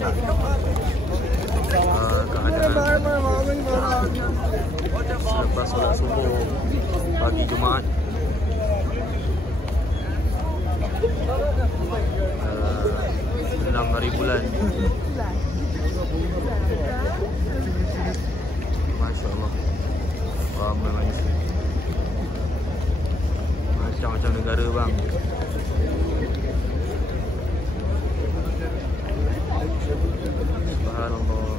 keadaan selepas solat subuh pagi Jumaat. Enam hari bulan. Masya Allah, ramai manusia, macam-macam negara bang. Subhanallah.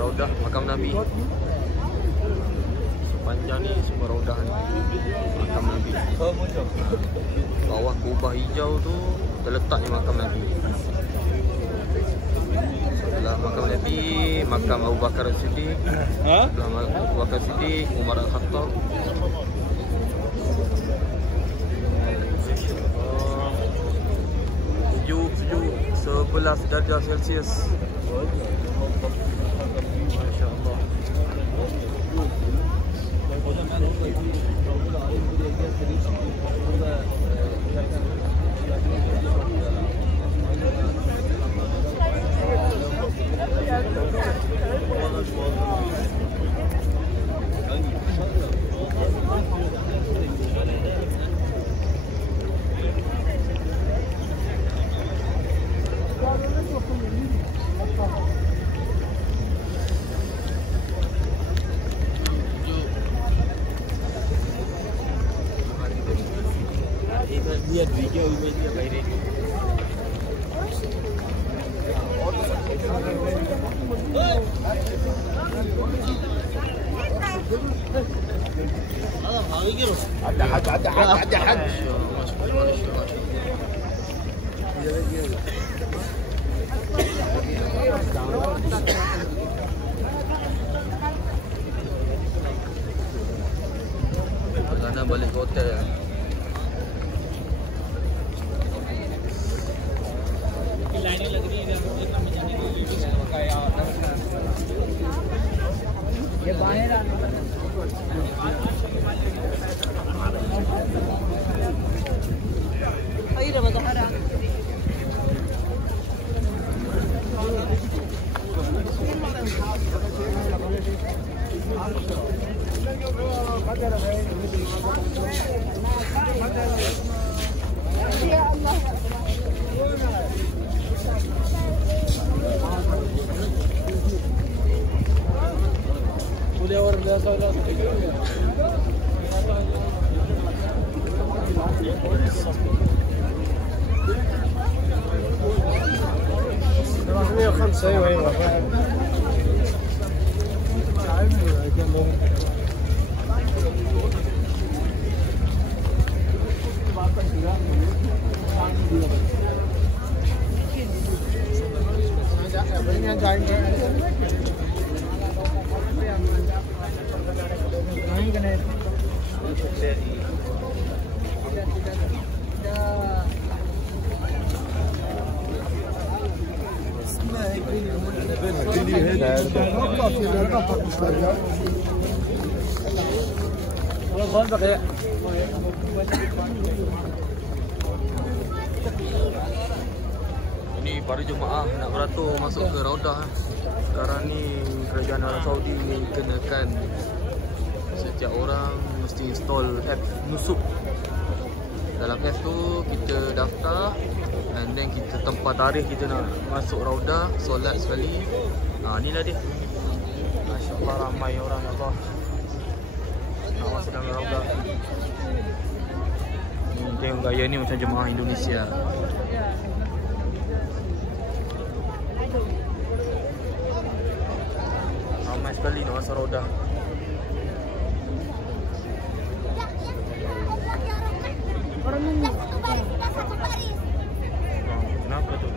Raudah makam Nabi. Sepanjang ni semua raudah makam Nabi. Bawah kubah hijau tu terletaknya makam Nabi. Sebelah makam Nabi, makam Abu Bakar As-Siddiq. Sebelah Abu Bakar As-Siddiq, Umar Al-Khattab. Sejuk 11 darjah Celsius. Masya Allah. Lihat video ini baik. Ada. Perjalanan balik ke hotel. लाइनें लग रही है इतना में जाने के लिए ये बाहर आने आई रे बता या अल्लाह और जैसा Ini para jemaah nak beratur masuk ke Raudah. Sekarang ni kerajaan Arab Saudi ni kenakan setiap orang mesti install app Nusuk. Dalam app tu kita daftar and then kita tempat tarikh kita nak masuk Raudah, solat sekali. Inilah dia. Masya-Allah ramai orang Allah nak masuk dalam Raudah. Tengok gaya ni macam jemaah Indonesia. Ramai sekali nak masuk Raudah. satu baris, sudah satu baris. Kenapa tu?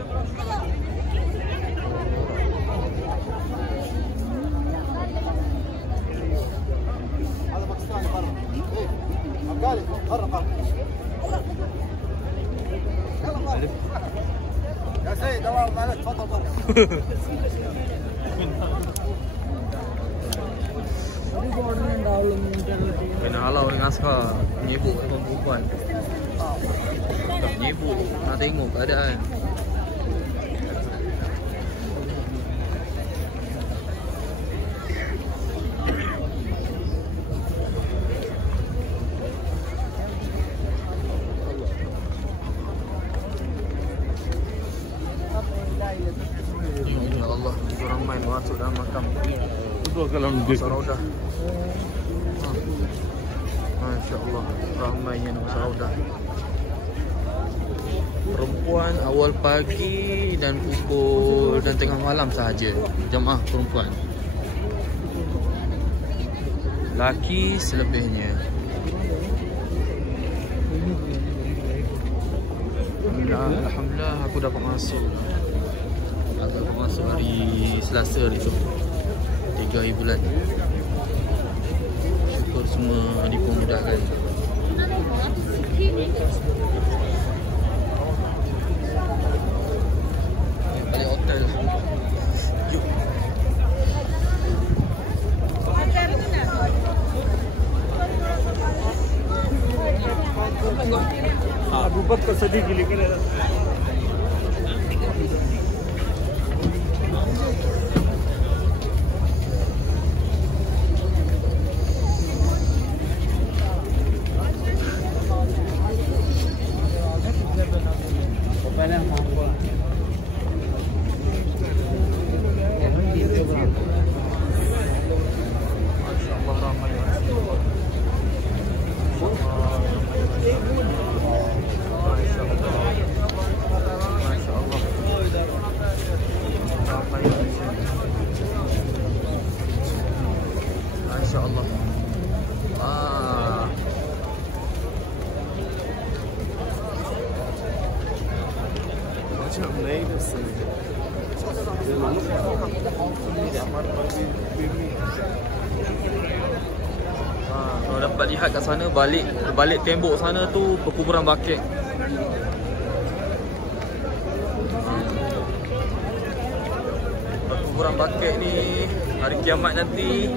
يا سيد دور معنا تفضل برا. Kena halau dengan askar menyibuk dengan perempuan. Tak menyibuk, nak tengok keadaan. Ya Allah, orang main masuk dalam makam. Betul kalau Masuk Raudah. Masya Allah, ramai yang masuk Raudah. Perempuan awal pagi dan pukul dan tengah malam sahaja jemaah perempuan. Laki selebihnya. Alhamdulillah aku dapat masuk. Aku dapat masuk hari Selasa hari tu, 3 hari bulan. Syukur semua dipermudahkan. Balik hotel. Jom. Abu Bakar Siddiq लेकर InsyaAllah. Macam mana sih? Kalau dapat lihat kat sana, balik tembok sana tu perkuburan Baqi'. Perkuburan Baqi' ni hari kiamat nanti,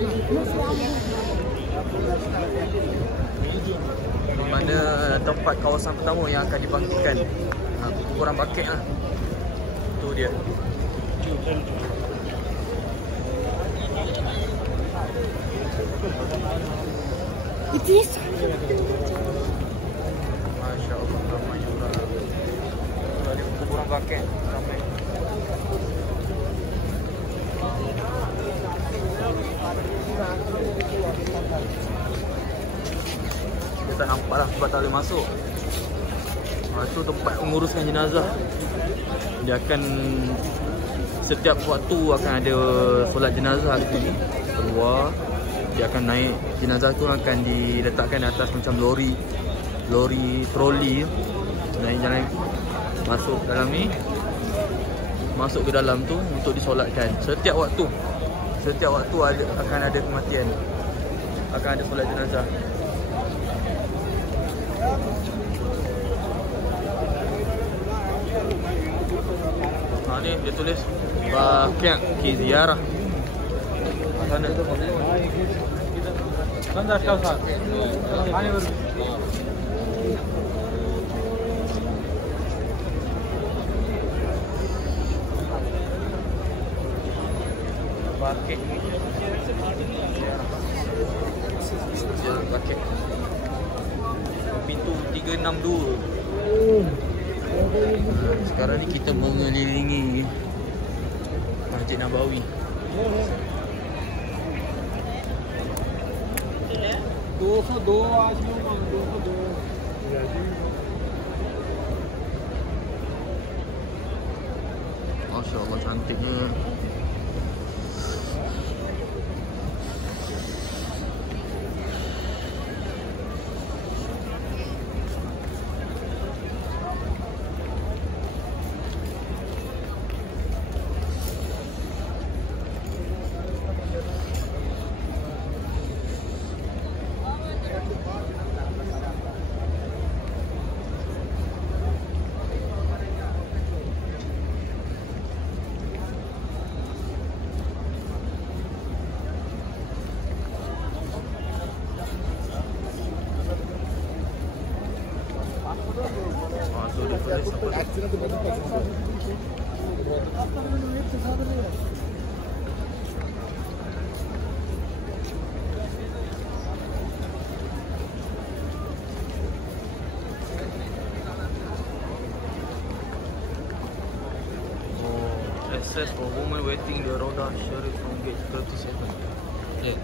di mana tempat kawasan pertama yang akan dibangkitkan. Perkuburan Baqi' lah. Tu dia. Idris. Masya Allah, ramai orang. Di perkuburan Baqi' ramai. Kita tak nampak lah sebab tak boleh masuk. Itu tempat menguruskan jenazah. Dia akan setiap waktu akan ada solat jenazah di sini. Keluar, dia akan naik, jenazah tu akan diletakkan di atas macam lori troli, naik jalan masuk dalam ni, masuk ke dalam tu untuk disolatkan. Setiap waktu akan ada kematian, akan ada solat jenazah. Ni dia tulis Baqi' ki ziarah. Sana tu. Sandar Kausar. Ani baru. Baqi'. Ziarah Baqi'. Pintu 362. Sekarang ni kita mengelilingi Masjid Nabawi. Masya Allah, cantiknya. access for women waiting the Raudah Sharif from gate 37. Okay.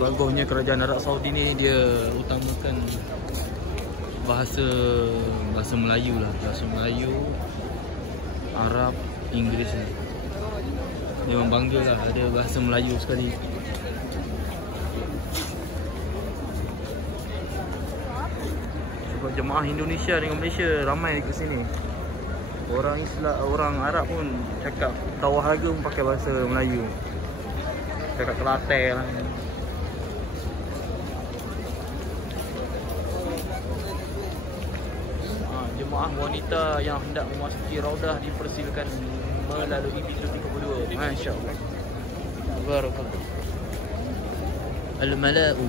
Bagusnya kerajaan Arab Saudi ni dia utamakan bahasa Melayu lah, bahasa Melayu, Arab, Inggeris ni. Dia memang bangga lah ada bahasa Melayu sekali. Sebab jemaah Indonesia dengan Malaysia ramai dekat sini. Orang Islam, orang Arab pun cakap tawah harga pun pakai bahasa Melayu. Cakap Kelantan lah. Jemaah wanita yang hendak memasuki Raudah dipersilakan melalui pintu 32. Masya-Allah. Barakallah. Al-mala'u.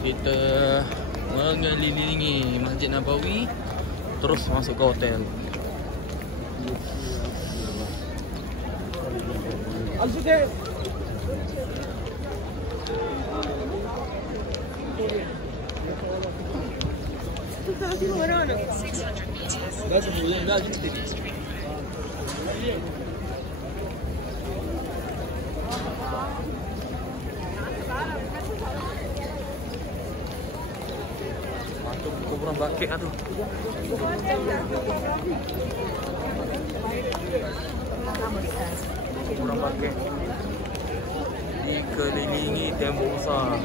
Kita mengelilingi Masjid Nabawi, terus masuk ke hotel. Kuburan bakit lah tu. Kuburan bakit dikelilingi tembok besar.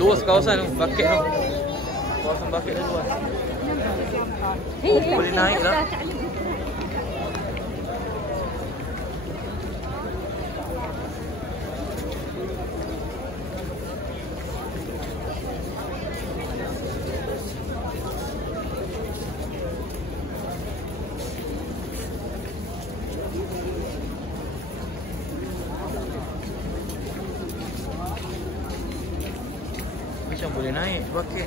Luas kawasan tu, bakit tu. Kawasan bakit tu luas. Boleh naik lah. Macam boleh naik bakit.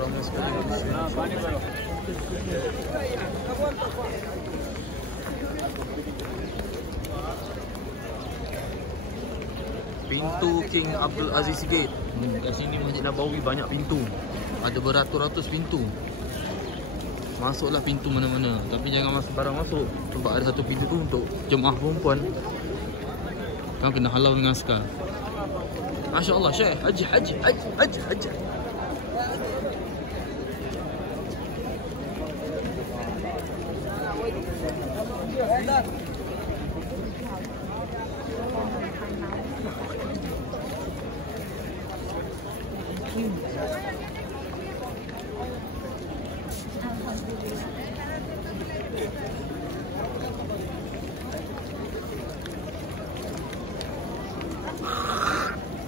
Ramai sekali di sini. Pintu King Abdul Aziz Gate. Kat sini Masjid Nabawi banyak pintu. Ada beratus-ratus pintu. Masuklah pintu mana-mana. Tapi jangan sembarang masuk. Sebab ada satu pintu tu untuk jemaah perempuan. Kau kena halau dengan askar. Masya Allah, Syekh. Haji.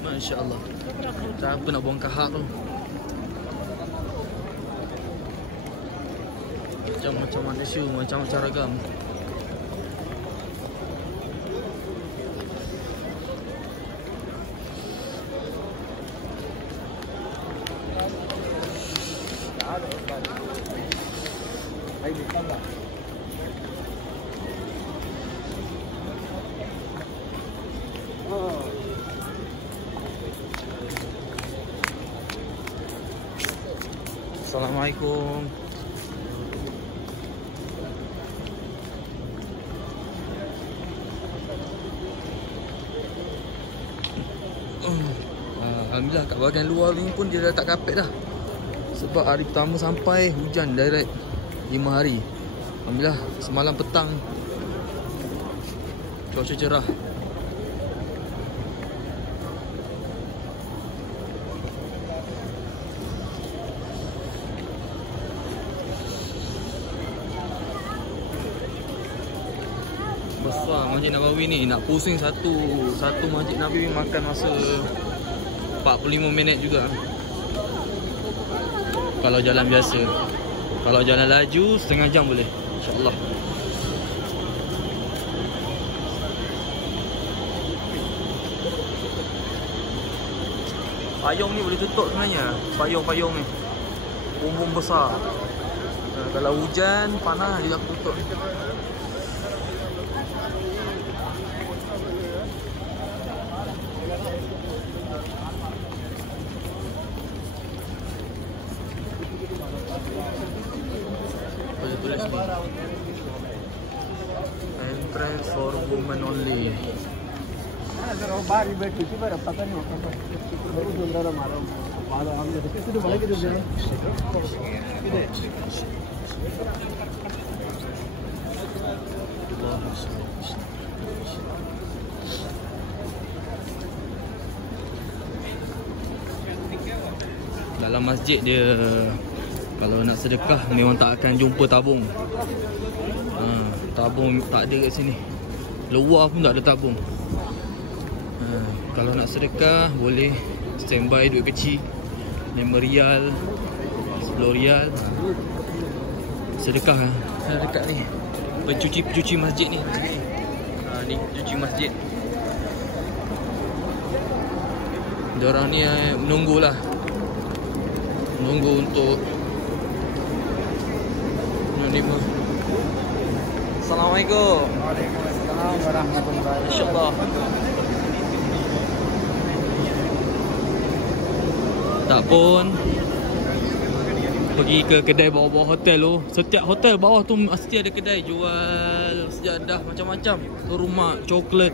Masya Allah. Tak apa nak buang kahak tu. Macam-macam manusia, macam-macam ragam. Assalamualaikum. Alhamdulillah kat bahagian luar ni pun dia dah tak kapet dah. Sebab hari pertama sampai hujan direct 5 hari. Alhamdulillah semalam petang cuaca cerah. Besar Masjid Nabawi ni. Nak pusing satu Masjid Nabawi makan masa 45 minit juga. Kalau jalan biasa. Kalau jalan laju setengah jam boleh, InsyaAllah. Payung ni boleh tutup sebenarnya. Payung-payung ni bumbung besar. Kalau hujan, panas juga tutup. Boleh tulis ni. Entrance for women only. बारी बैठी थी पर पता नहीं होता बहुत सुंदर हमारा बाहर हम देखे तो भले के दे dalam masjid dia, kalau nak sedekah memang tak akan jumpa tabung. Tabung tak ada kat sini. Luar pun tak ada tabung. Kalau nak sedekah boleh standby duit kecil, 5 rial, 10 rial. Sedekah dekat ni. Pencuci masjid ni. Ni cuci masjid. Diorang ni menunggulah. Menunggu untuk menerima. Assalamualaikum. Waalaikumsalam warahmatullahi wabarakatuh. InsyaAllah. Tak pun pergi ke kedai bawah-bawah hotel tu. Setiap hotel bawah tu mesti ada kedai jual sejadah macam-macam, rumah, coklat,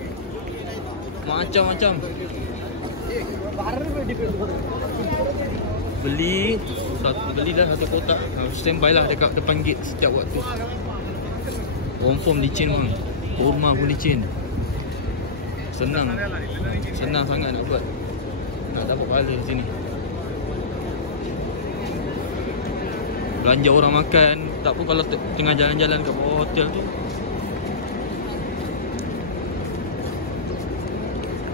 macam-macam. Belilah satu kotak. Standby lah dekat depan gate setiap waktu. Confirm licin bang. Kurma pun licin. Senang sangat nak buat. Nak dapat pahala di sini. Belanja orang makan. Tak pun kalau tengah jalan-jalan kat bawah hotel tu,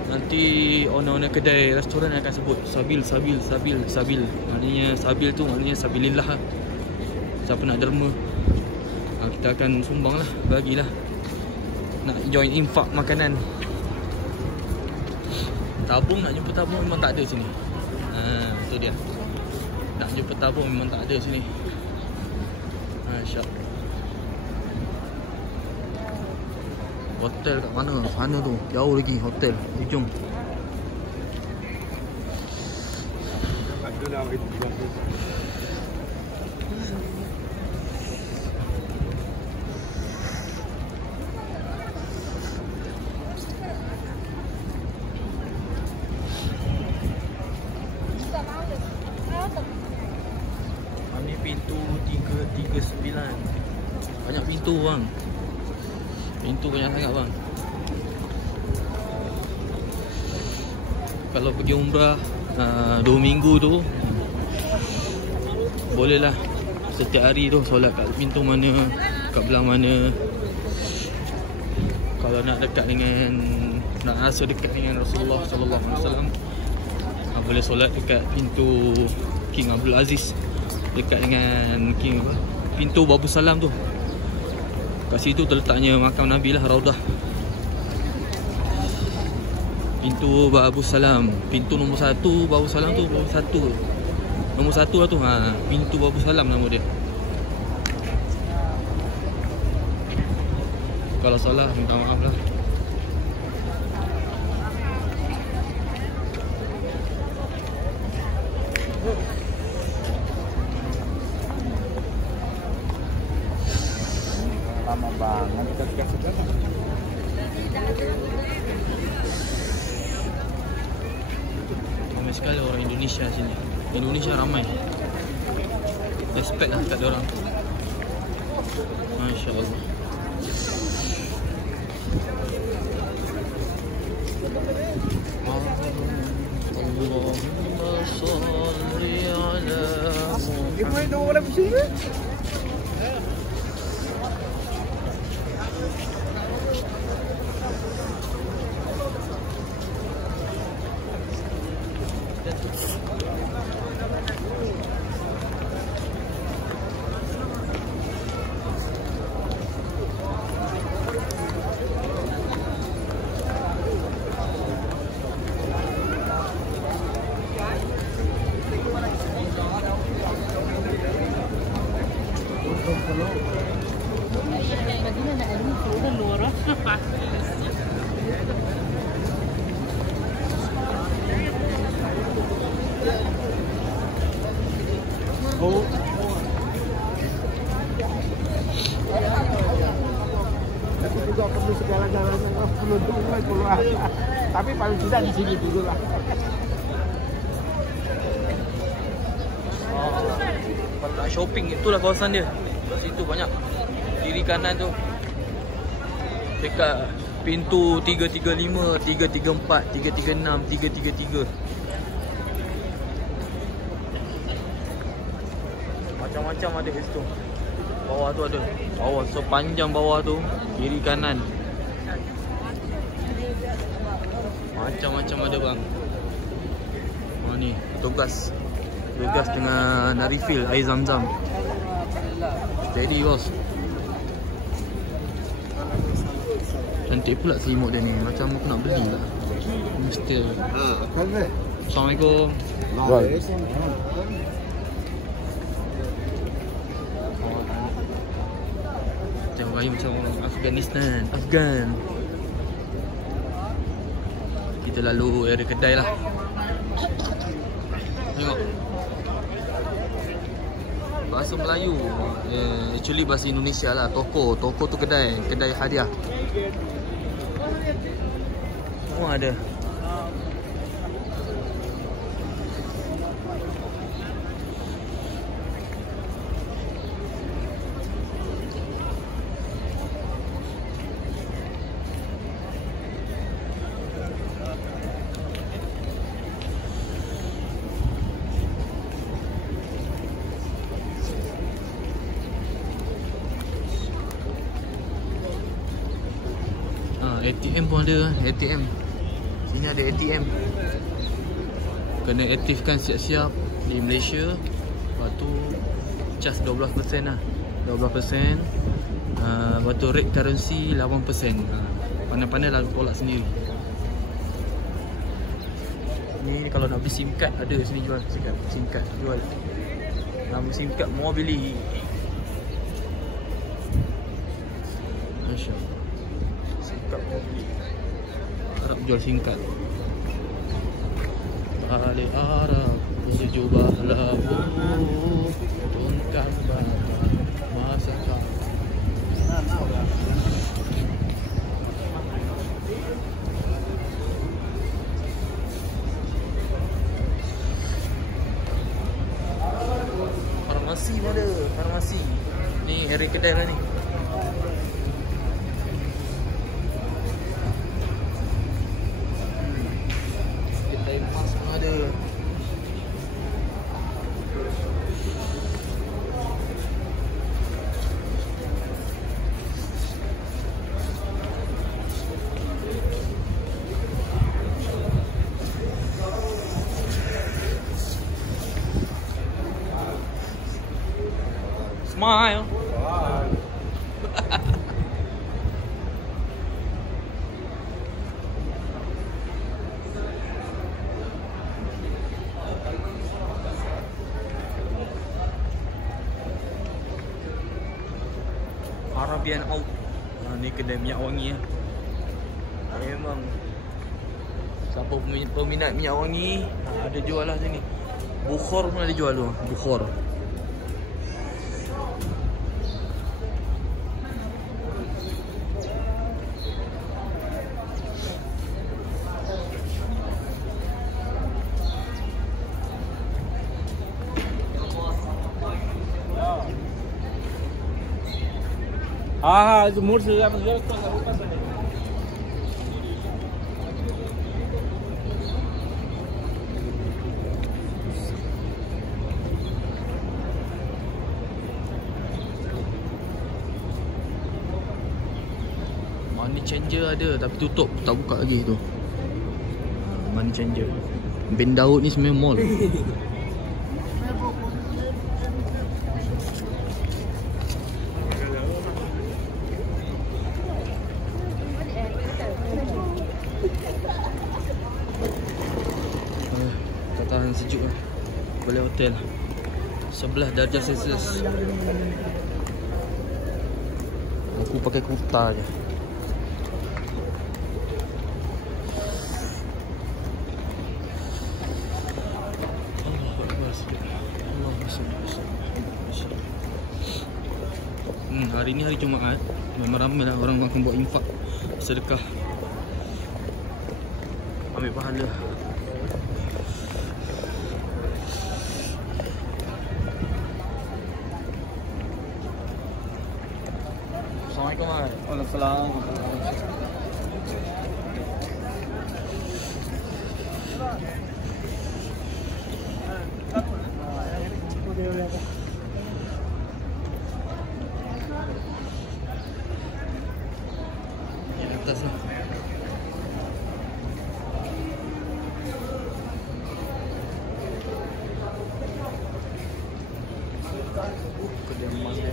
nanti owner kedai restoran akan sebut Sabil. Maknanya Sabil tu maknanya Sabilillah. Siapa nak derma, kita akan sumbang lah, bagilah. Nak join infak makanan. Tabung, nak jumpa tabung memang tak ada sini. Itu dia. Nak jumpa tabung memang tak ada sini. InsyaAllah. Hotel kat mana? Sana tu. Jauh lagi hotel. Hujung. Ni pintu 339. Banyak pintu bang. Pintu banyak sangat bang. Kalau pergi umrah 2 minggu tu, bolehlah setiap hari tu solat kat pintu mana, kat belah mana. Kalau nak dekat dengan, nak rasa dekat dengan Rasulullah sallallahu alaihi wasallam, boleh solat dekat pintu King Abdul Aziz, dekat dengan King apa? Pintu Babu Salam tu. Kat situ terletaknya makam Nabi lah, Raudah. Pintu Babu Salam. Pintu nombor 1 Babu Salam tu, nombor 1. Nombor 1 lah tu. Pintu Babu Salam nama dia. Kalau salah minta maaf lah. Lama banget kita dikasih berapa? Ramai sekali orang Indonesia sini. Indonesia ramai. Respect lah kat diorang. Masya Allah. Allahumma salli ala Muhammad. Ibu itu boleh bersini? Oh. Tapi juga perlu segala-galanya, perlu duit, perlu apa. Tapi paling tidak di sini dulu lah. Kalau nak shopping, itulah kawasan dia. Kat situ banyak. Kiri kanan tu. Dekat pintu 335, 334, 336, 333. Macam-macam ada kat situ. Bawah tu ada. Bawah, sepanjang bawah tu, kiri kanan. Macam-macam ada bang. Oh ni, petugas. Petugas dengan refill air zam-zam. Steady bos. Cantik pula selimut dia ni. Macam aku nak beli lah. Mesti. Assalamualaikum. Macam raya macam orang Afghanistan. Afghan. Kita lalu area kedai lah. Tengok. Bahasa Melayu, actually bahasa Indonesia lah. Toko tu kedai hadiah. Semua ada. ATM pun ada. ATM. Sini ada ATM. Kena aktifkan siap-siap di Malaysia. Lepas tu charge 12% lah. 12%. Lepas tu rate currency 8%. Pandai-pandai lah tolak sendiri. Ni kalau nak beli SIM card ada sini jual. SIM card jual. Nama SIM card mau beli. Masya Allah. Arab jual singkat. Balik Arab sejubah labu tungkang bakar masakan. Farmasi pun ada. Farmasi. Ni area kedai lah ni. Smile. Arabian Out. Ni kedai minyak wangi ya. Memang siapa peminat minyak wangi, ada jual lah sini. Bukhor pun ada jual tu. Bukhor. हाँ जो मोड़ से Money changer ada tapi tutup, tak buka lagi tu. Money changer. Ben Daud ni sebenarnya mall. Tahan sejuk lah. Boleh hotel 11 darjah Celsius. Aku pakai kurta je. hari ni hari Jumaat, memang ramai lah orang akan buat infak, sedekah, ambil pahala. Assalamualaikum. Waalaikumsalam. Di atas lah. Kedai emas dia.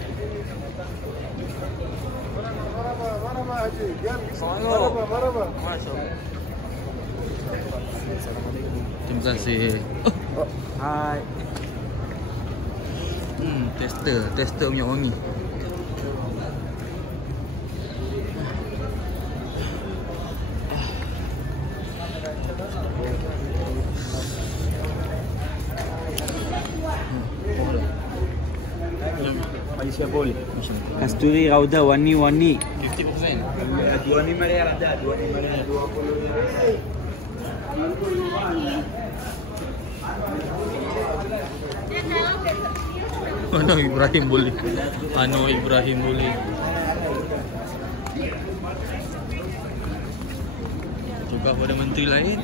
Assalamualaikum. Masya-Allah. Terima kasih. Hai. Tester minyak wangi. Malaysia boleh. Kasturi Rauda warni-warni. 50%. Dua ni mana ada? Dua ni mana 20. Anwar Ibrahim boleh. Anwar Ibrahim boleh. Juga pada menteri lain.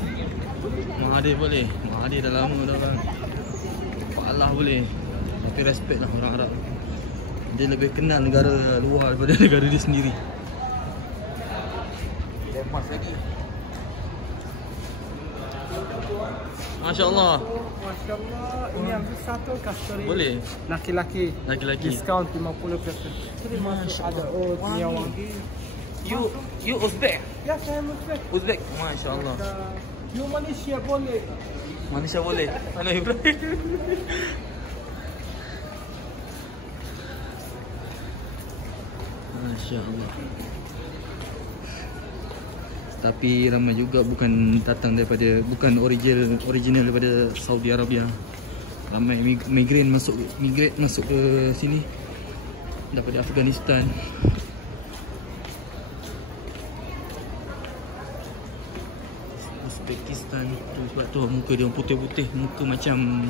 Mahathir boleh. Mahathir dah lama dah kan. Pak Allah boleh. Tapi respect lah orang Arab. Dia lebih kenal negara luar daripada negara dia sendiri. Lepas lagi. Masya-Allah. Masya-Allah. Ini yang satu kasturi. Boleh. Laki-laki. Laki-laki. Diskaun 50%. Terima kasih. Ada minyak wangi. You Uzbek? Ya, saya Uzbek. Uzbek. Masya-Allah. You Malaysia boleh. Malaysia boleh. Anwar Ibrahim. Masya-Allah. Tapi ramai juga bukan datang daripada, bukan original daripada Saudi Arabia. Ramai migran masuk ke sini daripada Afghanistan. Uzbekistan tu, sebab tu muka dia putih-putih, muka macam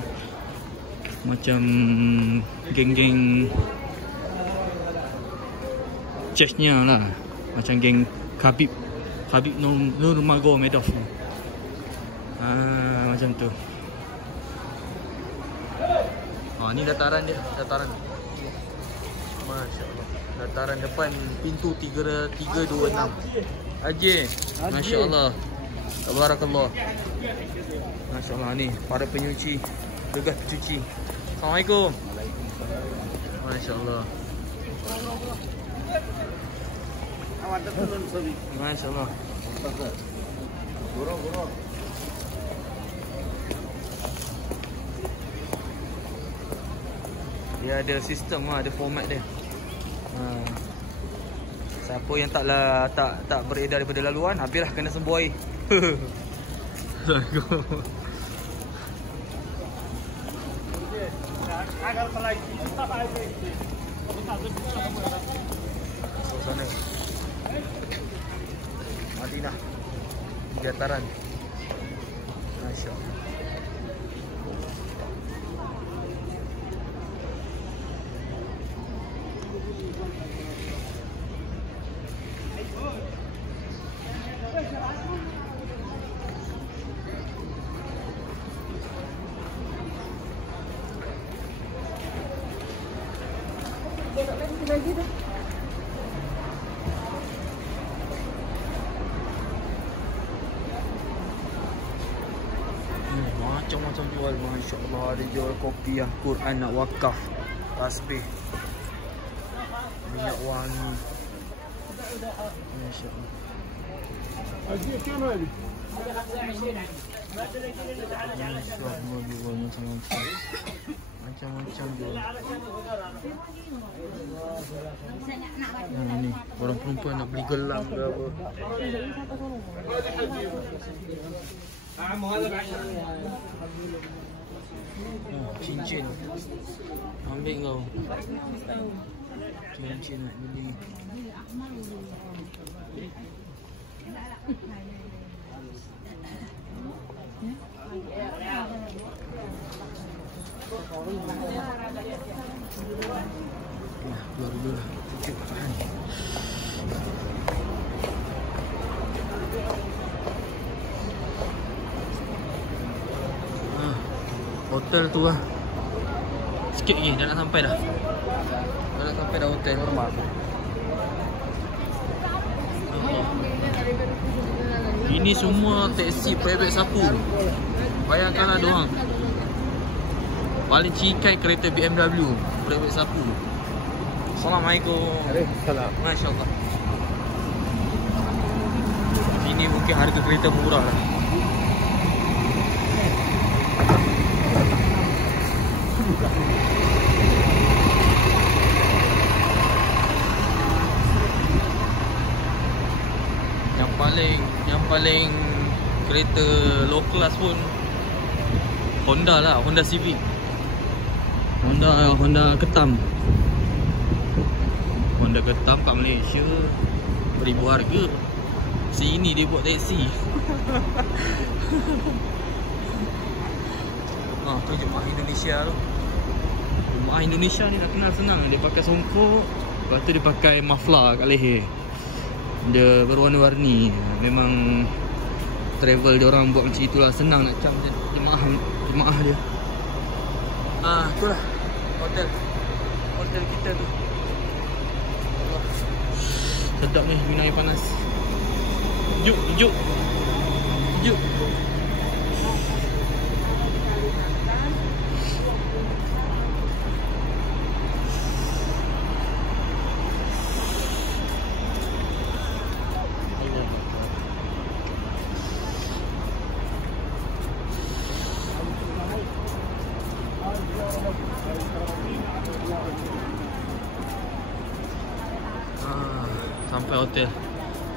geng-geng Chechnya lah, macam geng Khabib Nurmagomedov. Macam tu. Ni dataran dia, dataran. Masya-Allah. Dataran depan pintu 326. Haji. Masya-Allah. Tabarakallah. Masya-Allah, ni para penyuci, gegas pencuci. Assalamualaikum. Masya-Allah. Masya-Allah. Burung. Dia ada sistem lah, ada format dia. Siapa yang tak beredar daripada laluan, habislah kena sembuai. Suasana Madinah, dataran. Masya-Allah. Macam-macam jual, masya-Allah. Ada jual kopi yang Quran nak wakaf, tasbih, minyak wangi. Masya-Allah. Macam-macam jual. Ni orang perempuan nak beli gelang ke apa. Cincin. Ambil kau. Cik nak beli. Keluar dulu lah. Hotel tu lah. Sikit lagi, dah nak sampai dah. Dah nak sampai dah hotel normal. Ini semua taksi private sapu. Bayangkanlah doang. Paling cikai kereta BMW private sapu. Assalamualaikum. Waalaikumsalam. Masya Allah. Ini mungkin harga kereta murah lah. Yang paling kereta low class pun Honda lah, Honda Civic. Honda Ketam. Honda Ketam kat Malaysia beribu harga. Sini dia buat taksi. Tu jemaah Indonesia tu. Jemaah Indonesia ni nak kenal senang. Dia pakai songkok, lepas tu dia pakai muffler kat leher. Dia berwarna-warni. Memang travel dia orang buat macam itulah. Senang nak cam jemaah dia. Itulah hotel kita tu. Allah. Sedap ni minum air panas. Juk. Sampai hotel.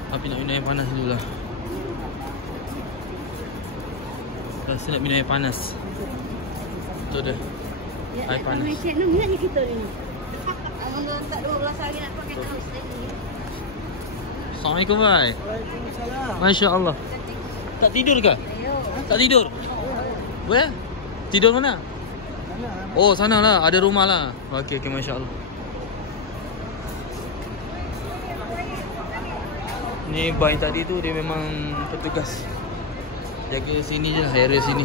Tapi nak minum air panas dulu lah. Rasa nak minum air panas. Tu dia. Air panas. Assalamualaikum, bhai. Masya Allah. Tak tidur ke? Tak tidur? Where? Tidur mana? Oh, sana lah. Ada rumah lah. Okey, Masya Allah. Ni bayi tadi tu dia memang petugas. Jaga sini je lah, area sini.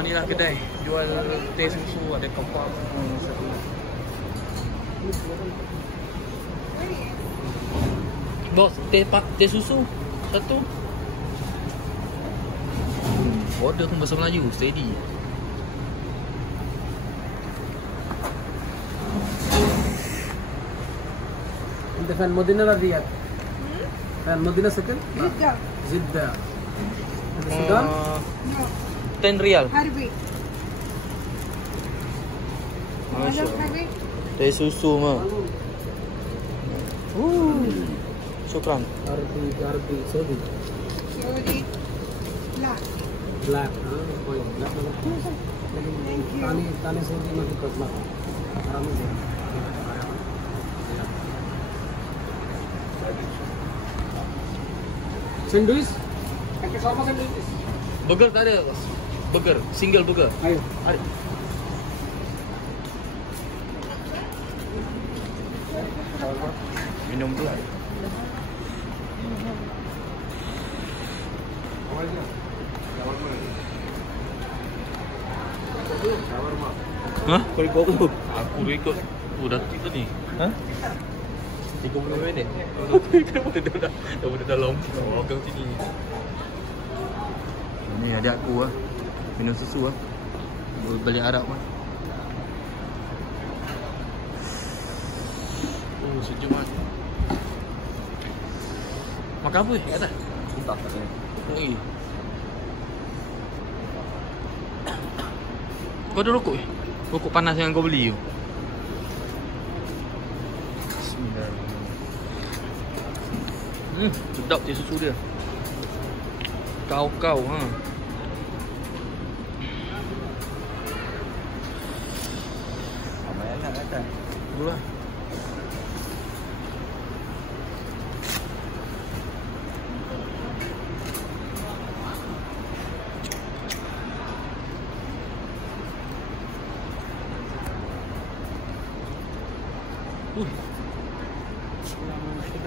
Ni lah kedai. Jual teh susu, ada kepang. Bos, teh susu satu. Order pun bahasa Melayu, steady. انت في المدينه ولا الرياض؟ في المدينه سكن؟ جده. السودان؟ 10 ريال. Harbi. Masya Allah. Teh susu mah. Syukran. عربي سعودي. Saudi. Black. black. black. ثاني سعودي ما في black. حرامي. Sandwich? Pakai sama sandwich. Burger tak ada. Burger, single burger. Ayo. Ada. Minum tu. Hah? Kau ikut aku? Aku ikut. Dah tiga ni. Hah? 30 minit. Dah boleh dalam. Orang sini. Ni adik aku lah. Minum susu lah. Balik Arab lah. Oh, sejuk lah. Makan apa kat atas? Entah kat sana. Lagi. Kau ada rokok? Rokok panas yang kau beli tu? Sedap je susu dia. Kau ha. Ramai anak datang. Itulah.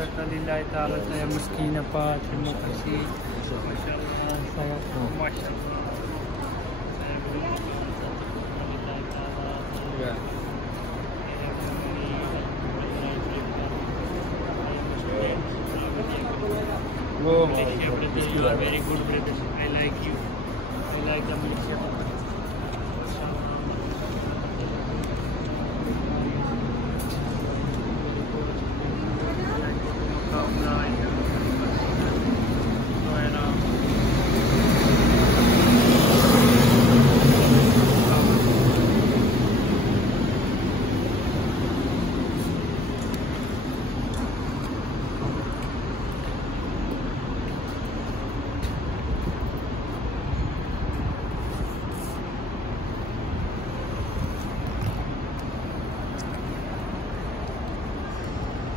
Alhamdulillah Ta'ala, saya miskin apa, terima kasih. Masya Allah, saya Masya Allah. Saya Ya. Oh, Malaysia brother, you are very good brother. I like you. I like the Malaysia.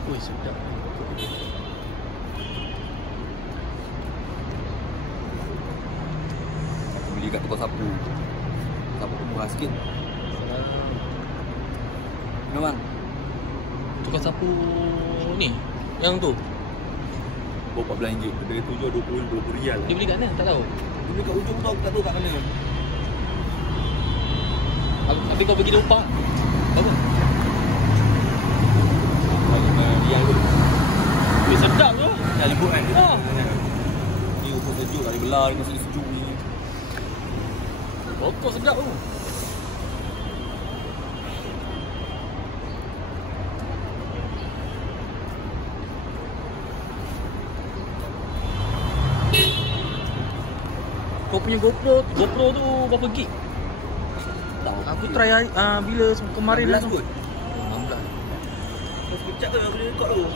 Wih, sedap. Beli kat tukang sapu. Sapu tu murah sikit. Memang. Tukang sapu ni, yang tu. Bawa RM14. Dari tu jual RM20 lah. Dia beli kat mana? Tak tahu. Dia beli kat ujung tu, aku tak tahu kat mana. Habis kau bagi dia upah. Berapa? RM5 tu. Wih, sedap tu. Dah libur kan? Ha. Ni untuk sejuk kat dia belah, dia masih sejuk ni. Rokok sedap tu. Kau punya GoPro tu berapa gig? Tahu. Aku try bila kemarin lah tu. 16 kot. 16. Sekejap tu aku rekod tu.